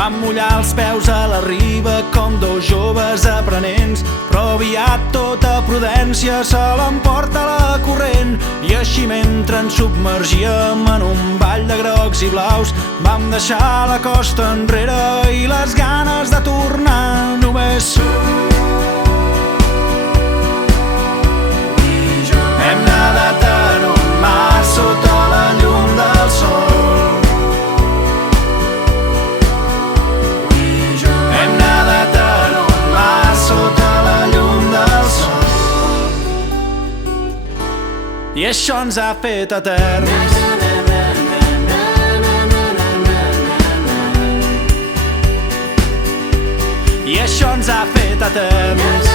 Vam mullar els peus a la riba com dos joves aprenents, però aviat tota prudència se l'emporta la corrent. I així mentre ens submergíem en un ball de grocs i blaus, vam deixar la costa enrere i les ganes de tornar només. Hem nadat en un mar sota la llum del sol. Hem nadat en un mar sota la llum del sol. I això ens ha fet eterns. I això ens ha fet eterns.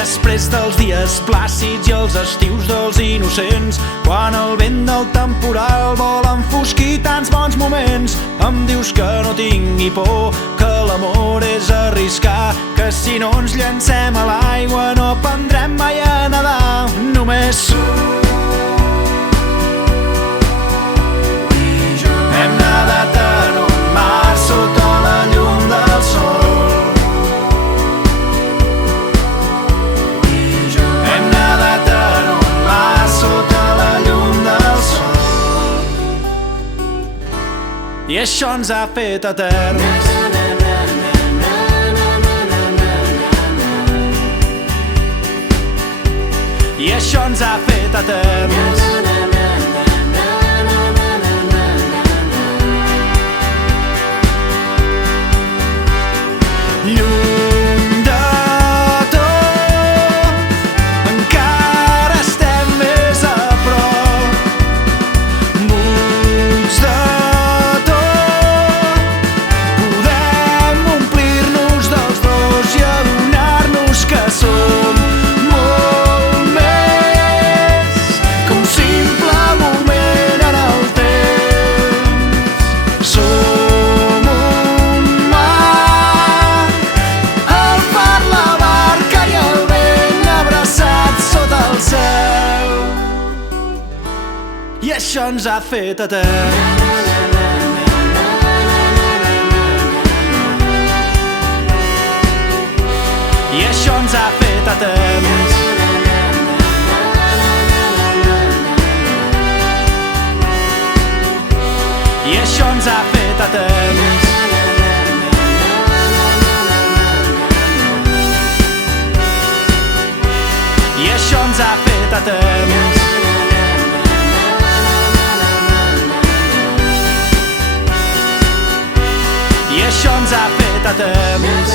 Després dels dies plàcids i els estius dels innocents, quan el vent del temporal vol enfosquir tants bons moments, em dius que no tingui por, que l'amor és arriscar, que si no ens llancem a l'aigua no aprendrem mai a nedar. Només hem nadat en un mar sota la llum del sol. Hem nadat en un mar sota la llum del sol. I això ens ha fet eterns. I això ens ha fet eterns. Lluny de tot, encara estem més a prop. Buits de tot, podem omplir-nos dels dos i adonar-nos que som molt més que un simple moment en el temps. Som un mar, el far, la barca i el vent abraçats sota el cel. I això ens ha fet eterns. I això ens ha fet eterns. I això ens ha fet eterns. I això ens ha fet eterns. I això ens ha fet eterns.